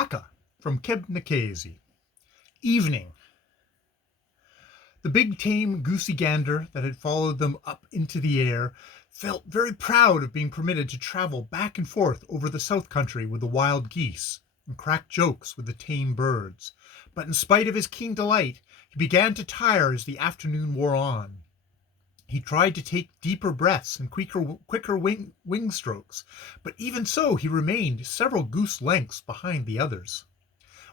Aka from Kbnks. Evening. The big tame goosey gander that had followed them up into the air felt very proud of being permitted to travel back and forth over the south country with the wild geese and crack jokes with the tame birds. But in spite of his keen delight, he began to tire as the afternoon wore on. He tried to take deeper breaths and quicker wing strokes, but even so he remained several goose lengths behind the others.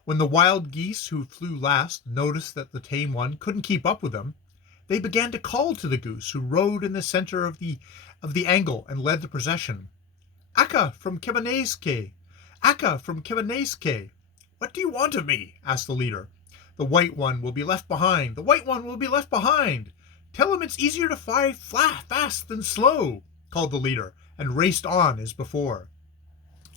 When the wild geese who flew last noticed that the tame one couldn't keep up with them, they began to call to the goose who rode in the center of the angle and led the procession. "Aka from Kbnks! Aka from Kbnks! What do you want of me?" asked the leader. "The white one will be left behind. The white one will be left behind. Tell him it's easier to fly fast than slow," called the leader, and raced on as before.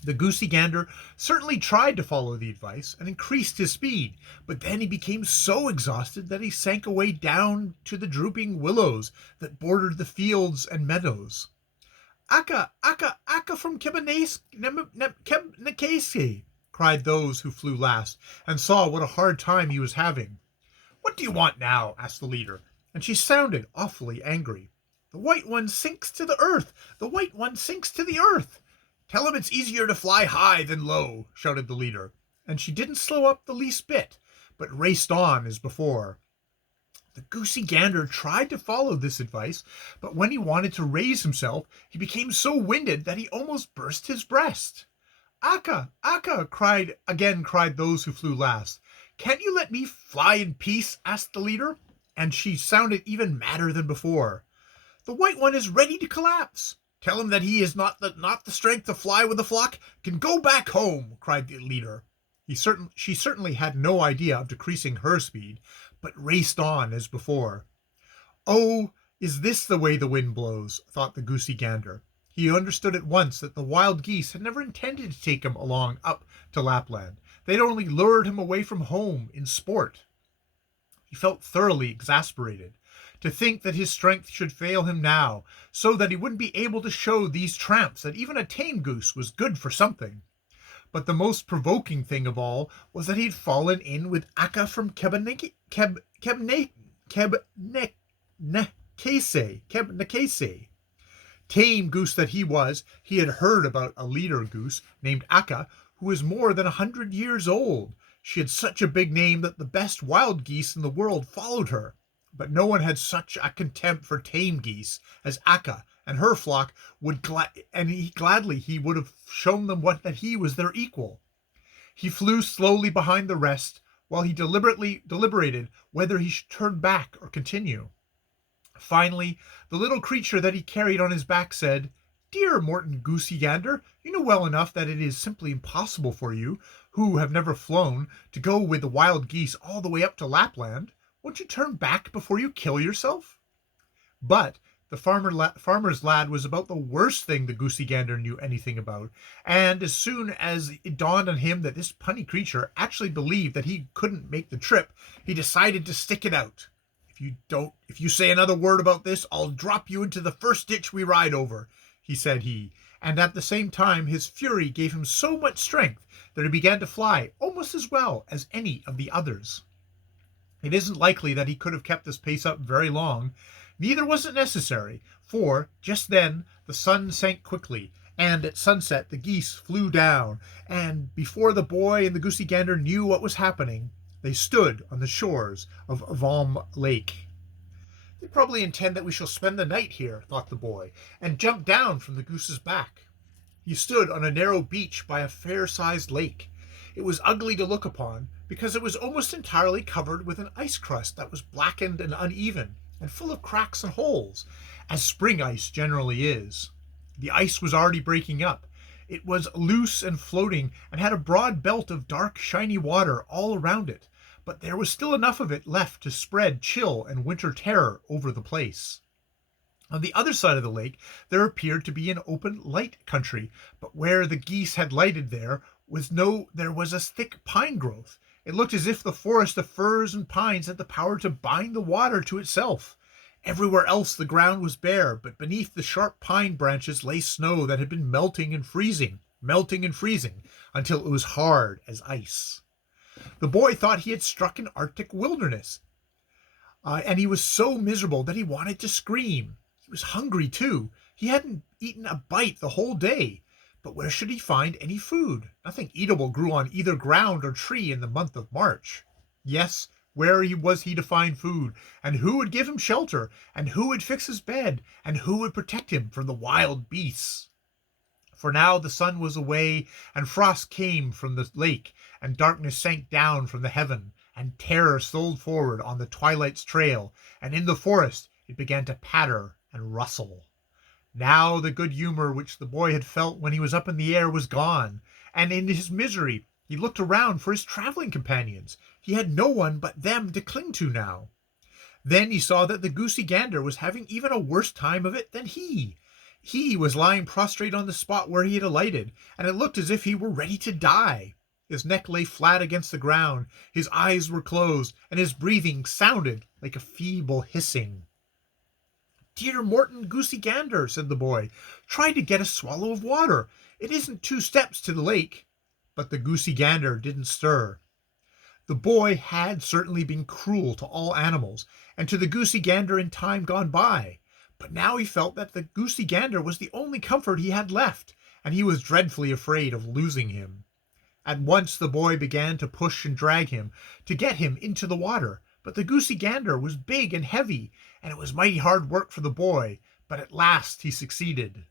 The goosey gander certainly tried to follow the advice and increased his speed, but then he became so exhausted that he sank away down to the drooping willows that bordered the fields and meadows. "Aka, Aka, Aka from Kbnks!" cried those who flew last, and saw what a hard time he was having. "What do you want now?" asked the leader, and she sounded awfully angry. "The white one sinks to the earth! The white one sinks to the earth! Tell him it's easier to fly high than low," shouted the leader, and she didn't slow up the least bit, but raced on as before. The goosey gander tried to follow this advice, but when he wanted to raise himself, he became so winded that he almost burst his breast. "Aka, Aka!" cried those who flew last. "Can't you let me fly in peace?" asked the leader, and she sounded even madder than before. "The white one is ready to collapse. Tell him that he has not the strength to fly with the flock, can go back home," cried the leader. She certainly had no idea of decreasing her speed, but raced on as before. "Oh, is this the way the wind blows?" thought the goosey gander. He understood at once that the wild geese had never intended to take him along up to Lapland. They'd only lured him away from home in sport. He felt thoroughly exasperated. To think that his strength should fail him now, so that he wouldn't be able to show these tramps that even a tame goose was good for something. But the most provoking thing of all was that he'd fallen in with Aka from Kbnks. Tame goose that he was, he had heard about a leader goose named Aka, who was more than 100 years old. She had such a big name that the best wild geese in the world followed her. But no one had such a contempt for tame geese as Aka and her flock would gladly he would have shown them that he was their equal. He flew slowly behind the rest while he deliberated whether he should turn back or continue. Finally, the little creature that he carried on his back said, "Dear Morton Goosey Gander, you know well enough that it is simply impossible for you, who have never flown, to go with the wild geese all the way up to Lapland. Won't you turn back before you kill yourself?" But the farmer's lad was about the worst thing the goosey gander knew anything about, and as soon as it dawned on him that this punny creature actually believed that he couldn't make the trip, he decided to stick it out. If you say another word about this, I'll drop you into the first ditch we ride over," said he, and at the same time his fury gave him so much strength that he began to fly almost as well as any of the others. It isn't likely that he could have kept this pace up very long. Neither was it necessary, for just then the sun sank quickly, and at sunset the geese flew down, and before the boy and the goosey gander knew what was happening, they stood on the shores of Wndrfl Lake. "They probably intend that we shall spend the night here," thought the boy, and jumped down from the goose's back. He stood on a narrow beach by a fair-sized lake. It was ugly to look upon, because it was almost entirely covered with an ice crust that was blackened and uneven, and full of cracks and holes, as spring ice generally is. The ice was already breaking up. It was loose and floating, and had a broad belt of dark, shiny water all around it, but there was still enough of it left to spread chill and winter terror over the place. On the other side of the lake there appeared to be an open, light country, but where the geese had lighted there was a thick pine growth. It looked as if the forest of firs and pines had the power to bind the water to itself. Everywhere else the ground was bare, but beneath the sharp pine branches lay snow that had been melting and freezing, melting and freezing until it was hard as ice. The boy thought he had struck an Arctic wilderness, and he was so miserable that he wanted to scream. He was hungry too. He hadn't eaten a bite the whole day. But where should he find any food? Nothing eatable grew on either ground or tree in the month of March. Yes, where was he to find food? And who would give him shelter? And who would fix his bed? And who would protect him from the wild beasts? For now the sun was away, and frost came from the lake, and darkness sank down from the heaven, and terror stole forward on the twilight's trail, and in the forest it began to patter and rustle. Now the good humor which the boy had felt when he was up in the air was gone, and in his misery he looked around for his traveling companions. He had no one but them to cling to now. Then he saw that the goosey gander was having even a worse time of it than he. He was lying prostrate on the spot where he had alighted, and it looked as if he were ready to die. His neck lay flat against the ground, his eyes were closed, and his breathing sounded like a feeble hissing. "Dear Morton Goosey Gander," said the boy, "try to get a swallow of water. It isn't 2 steps to the lake." But the goosey gander didn't stir. The boy had certainly been cruel to all animals, and to the goosey gander in time gone by. But now he felt that the goosey gander was the only comfort he had left, and he was dreadfully afraid of losing him. At once the boy began to push and drag him, to get him into the water. But the goosey gander was big and heavy, and it was mighty hard work for the boy, but at last he succeeded.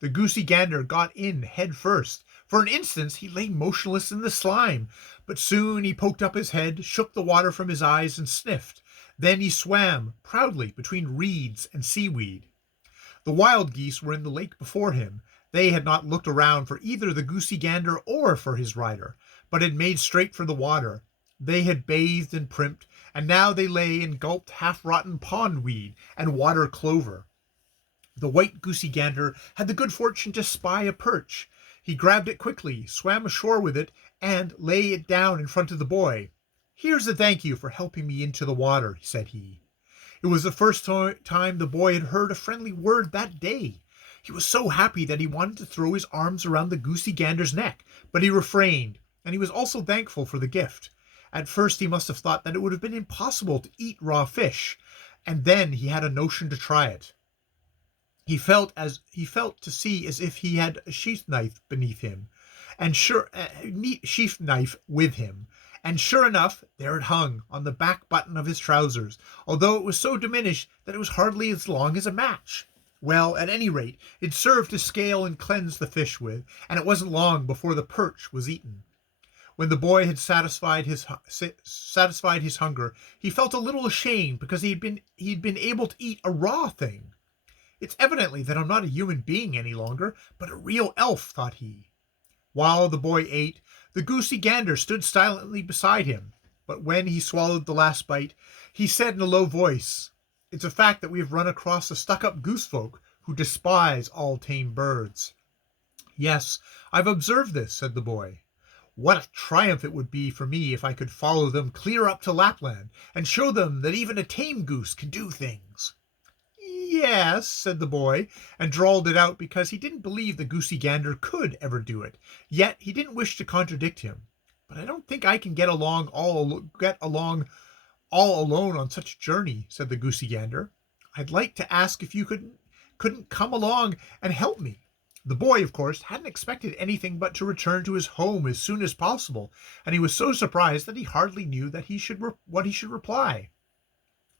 The goosey gander got in head first. For an instant he lay motionless in the slime, but soon he poked up his head, shook the water from his eyes, and sniffed. Then he swam proudly between reeds and seaweed. The wild geese were in the lake before him. They had not looked around for either the goosey gander or for his rider, but had made straight for the water. They had bathed and primped, and now they lay and gulped half-rotten pondweed and water clover. The white goosey gander had the good fortune to spy a perch. He grabbed it quickly, swam ashore with it, and lay it down in front of the boy. "Here's a thank you for helping me into the water," said he. It was the first time the boy had heard a friendly word that day. He was so happy that he wanted to throw his arms around the goosey gander's neck, but he refrained, and he was also thankful for the gift. At first he must have thought that it would have been impossible to eat raw fish, and then he had a notion to try it. He felt to see as if he had a sheath knife beneath him, and sheath knife with him, and sure enough, there it hung on the back button of his trousers, although it was so diminished that it was hardly as long as a match. Well, at any rate, it served to scale and cleanse the fish with, and it wasn't long before the perch was eaten. When the boy had satisfied his hunger, he felt a little ashamed because he'd been able to eat a raw thing. "It's evidently that I'm not a human being any longer, but a real elf," thought he. While the boy ate, the goosey gander stood silently beside him, but when he swallowed the last bite, he said in a low voice, "It's a fact that we have run across a stuck-up goose folk who despise all tame birds." "Yes, I've observed this," said the boy. "What a triumph it would be for me if I could follow them clear up to Lapland and show them that even a tame goose can do things." "Yes," said the boy, and drawled it out because he didn't believe the goosey gander could ever do it. Yet he didn't wish to contradict him. "But I don't think I can get along all alone on such a journey," said the goosey gander. "I'd like to ask if you couldn't come along and help me." The boy, of course, hadn't expected anything but to return to his home as soon as possible, and he was so surprised that he hardly knew what he should reply.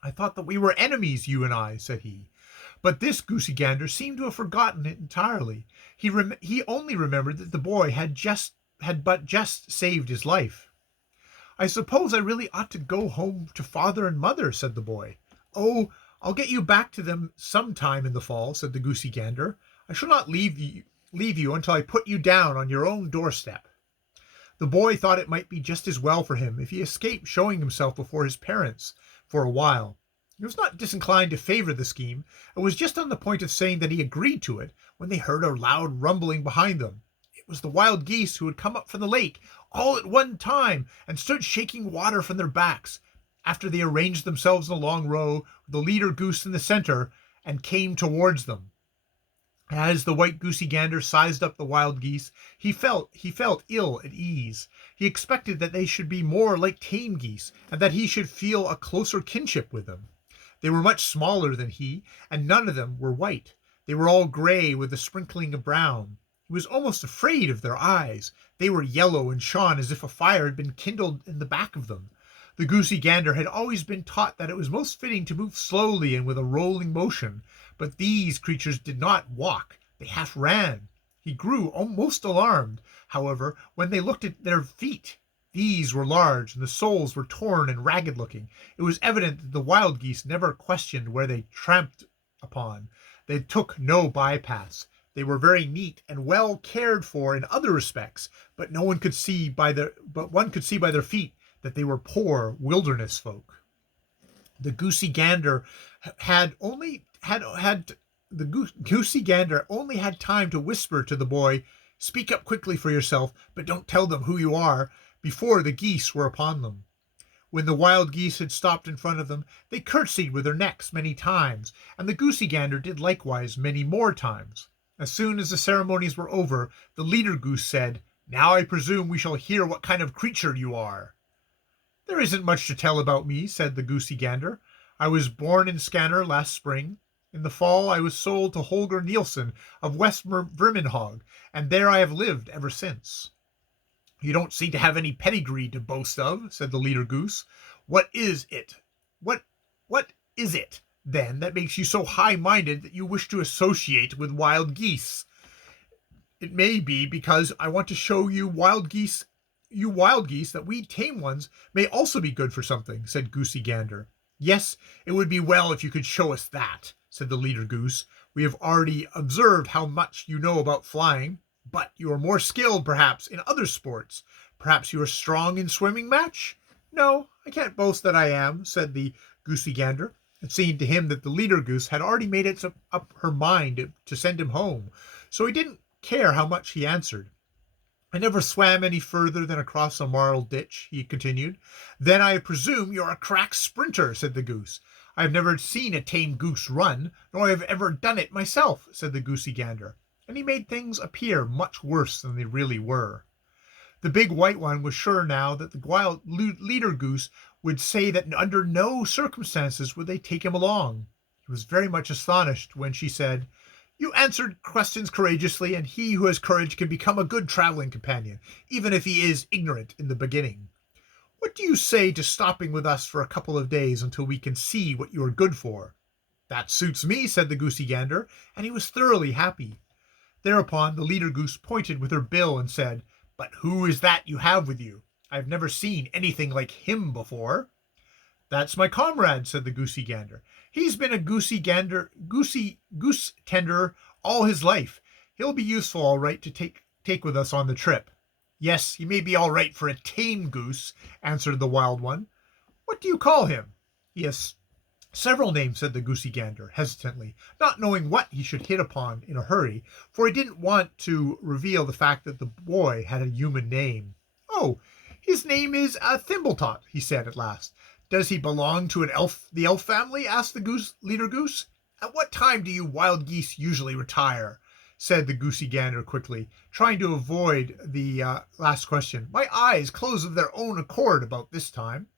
"I thought that we were enemies, you and I," said he. But this goosey gander seemed to have forgotten it entirely. He only remembered that the boy had but just saved his life. "I suppose I really ought to go home to father and mother," said the boy. "Oh, I'll get you back to them some time in the fall," said the goosey gander. "I shall not leave you until I put you down on your own doorstep." The boy thought it might be just as well for him if he escaped showing himself before his parents for a while. He was not disinclined to favor the scheme, and was just on the point of saying that he agreed to it when they heard a loud rumbling behind them. It was the wild geese who had come up from the lake all at one time and stood shaking water from their backs, after they arranged themselves in a long row, with the leader goose in the center, and came towards them. As the white goosey gander sized up the wild geese, he felt ill at ease. He expected that they should be more like tame geese, and that he should feel a closer kinship with them. They were much smaller than he, and none of them were white. They were all gray with a sprinkling of brown. He was almost afraid of their eyes. They were yellow and shone as if a fire had been kindled in the back of them. The goosey gander had always been taught that it was most fitting to move slowly and with a rolling motion, but these creatures did not walk, they half ran. He grew almost alarmed, however, when they looked at their feet. These were large, and the soles were torn and ragged looking. It was evident that the wild geese never questioned where they tramped upon. They took no bypaths. They were very neat and well cared for in other respects, but one could see by their feet that they were poor wilderness folk. The goosey gander had only had the goosey gander only had time to whisper to the boy, "Speak up quickly for yourself, but don't tell them who you are," before the geese were upon them. When the wild geese had stopped in front of them, they curtsied with their necks many times, and the goosey gander did likewise many more times. As soon as the ceremonies were over, the leader goose said, "Now I presume we shall hear what kind of creature you are." "There isn't much to tell about me," said the goosey gander. "I was born in Skanner last spring. In the fall I was sold to Holger Nielsen of West Vermenhog, and there I have lived ever since." "You don't seem to have any pedigree to boast of," said the leader goose. "What is it? What is it, then, that makes you so high-minded that you wish to associate with wild geese?" "It may be because I want to show you wild geese, that we tame ones may also be good for something," said Goosey Gander. "Yes, it would be well if you could show us that," said the leader goose. "We have already observed how much you know about flying, but you are more skilled, perhaps, in other sports. Perhaps you are strong in swimming match?" "No, I can't boast that I am," said the goosey gander. It seemed to him that the leader goose had already made up her mind to send him home, so he didn't care how much he answered. "I never swam any further than across a marl ditch," he continued. "Then I presume you're a crack sprinter," said the goose. "I have never seen a tame goose run, nor have ever done it myself," said the goosey gander, and he made things appear much worse than they really were. The big white one was sure now that the wild leader goose would say that under no circumstances would they take him along. He was very much astonished when she said, "You answered questions courageously, and he who has courage can become a good traveling companion, even if he is ignorant in the beginning. What do you say to stopping with us for a couple of days until we can see what you are good for?" "That suits me," said the goosey gander, and he was thoroughly happy. Thereupon the leader goose pointed with her bill and said, "But who is that you have with you? I have never seen anything like him before." "That's my comrade," said the goosey gander. "He's been a goose tenderer all his life. He'll be useful all right to take with us on the trip." "Yes, he may be all right for a tame goose," answered the wild one. "What do you call him?" "He has several names," said the goosey gander hesitantly, not knowing what he should hit upon in a hurry, for he didn't want to reveal the fact that the boy had a human name. "Oh, his name is Thimbletot," he said at last. "Does he belong to the elf family?" asked the leader goose. "At what time do you wild geese usually retire?" said the goosey gander quickly, trying to avoid the last question. "My eyes close of their own accord about this time."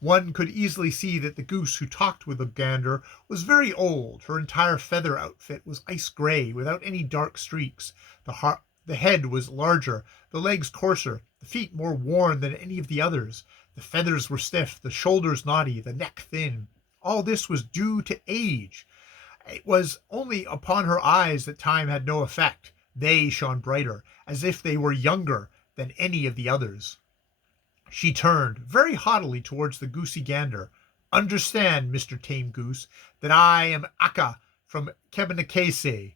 One could easily see that the goose who talked with the gander was very old. Her entire feather outfit was ice gray, without any dark streaks. The head was larger, the legs coarser, the feet more worn than any of the others. The feathers were stiff, the shoulders knotty, the neck thin. All this was due to age. It was only upon her eyes that time had no effect. They shone brighter, as if they were younger than any of the others. She turned very haughtily towards the goosey gander. "Understand, Mr. Tame Goose, that I am Akka from Kbnks,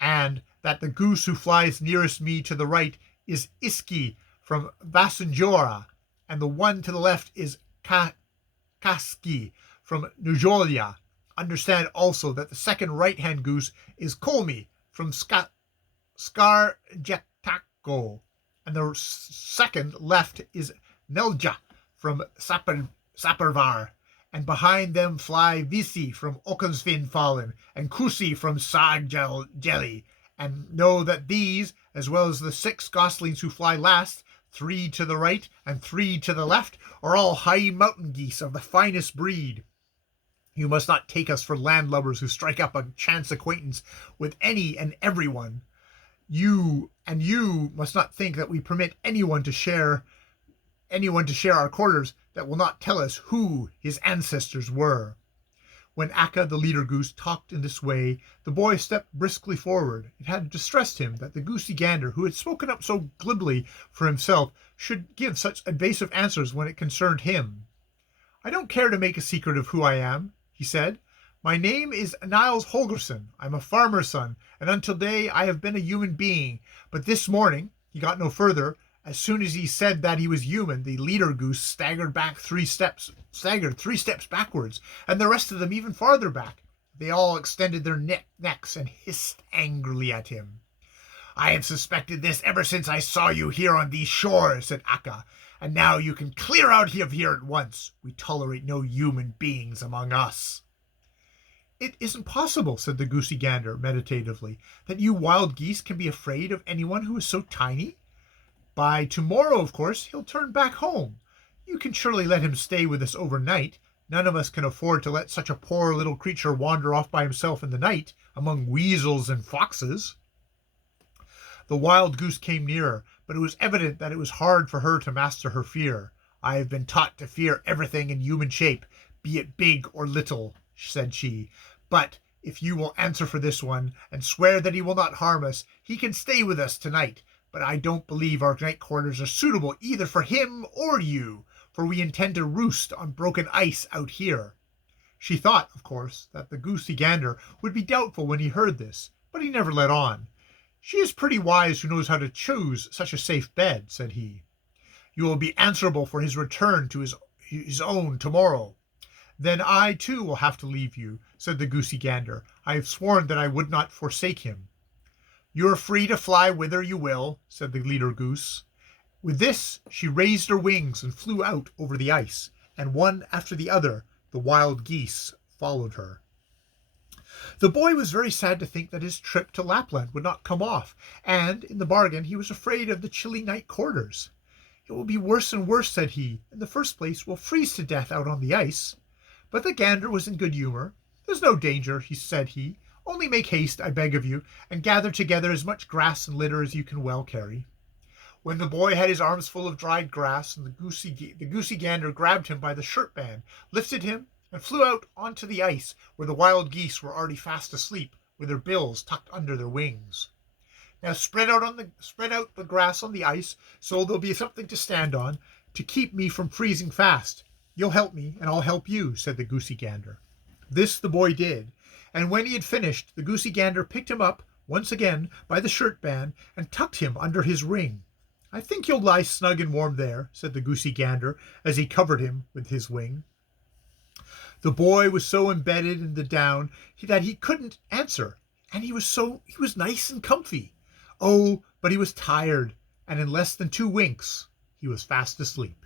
and that the goose who flies nearest me to the right is Iski from Vasanjora, and the one to the left is Kaski from Nujolia. Understand also that the second right-hand goose is Kolmi from Skarjetako, and the second left is Nelja from Sapervar, and behind them fly Visi from Oakensfin Fallen, and Kusi from Sag Jelly, and know that these, as well as the 6 goslings who fly last, 3 to the right and 3 to the left, are all high mountain geese of the finest breed. You must not take us for landlubbers who strike up a chance acquaintance with any and everyone. You must not think that we permit anyone to share our quarters that will not tell us who his ancestors were. When Akka, the leader goose, talked in this way, the boy stepped briskly forward. It had distressed him that the goosey gander, who had spoken up so glibly for himself, should give such evasive answers when it concerned him. "I don't care to make a secret of who I am," he said. "My name is Niles Holgerson. I'm a farmer's son, and until today I have been a human being. But this morning," he got no further. As soon as he said that he was human, the leader goose staggered 3 steps backwards, and the rest of them even farther back. They all extended their necks and hissed angrily at him. "I have suspected this ever since I saw you here on these shores," said Akka, "and now you can clear out of here at once. We tolerate no human beings among us." "It isn't possible," said the goosey gander meditatively, "that you wild geese can be afraid of anyone who is so tiny. By tomorrow, of course, he'll turn back home. You can surely let him stay with us overnight. None of us can afford to let such a poor little creature wander off by himself in the night, among weasels and foxes." The wild goose came nearer, but it was evident that it was hard for her to master her fear. "I have been taught to fear everything in human shape, be it big or little," said she. "But if you will answer for this one, and swear that he will not harm us, he can stay with us tonight. But I don't believe our night quarters are suitable either for him or you, for we intend to roost on broken ice out here." She thought, of course, that the goosey gander would be doubtful when he heard this, but he never let on. "She is pretty wise who knows how to choose such a safe bed," said he. "You will be answerable for his return to his own tomorrow." "Then I, too, will have to leave you," said the goosey gander. "I have sworn that I would not forsake him." "You are free to fly whither you will," said the leader goose. With this she raised her wings and flew out over the ice, and one after the other the wild geese followed her. The boy was very sad to think that his trip to Lapland would not come off, and in the bargain he was afraid of the chilly night quarters. "It will be worse and worse," said he. "In the first place, we'll freeze to death out on the ice." But the gander was in good humor. "There's no danger," said he. "Only make haste, I beg of you, and gather together as much grass and litter as you can well carry." When the boy had his arms full of dried grass, and the goosey gander grabbed him by the shirt band, lifted him, and flew out onto the ice, where the wild geese were already fast asleep, with their bills tucked under their wings. "Now spread out the grass on the ice, so there'll be something to stand on, to keep me from freezing fast. You'll help me, and I'll help you," said the goosey gander. This the boy did, and when he had finished, the goosey gander picked him up once again by the shirt band and tucked him under his wing. "I think you'll lie snug and warm there," said the goosey gander as he covered him with his wing. The boy was so embedded in the down that he couldn't answer, and he was nice and comfy. Oh, but he was tired, and in less than 2 winks he was fast asleep.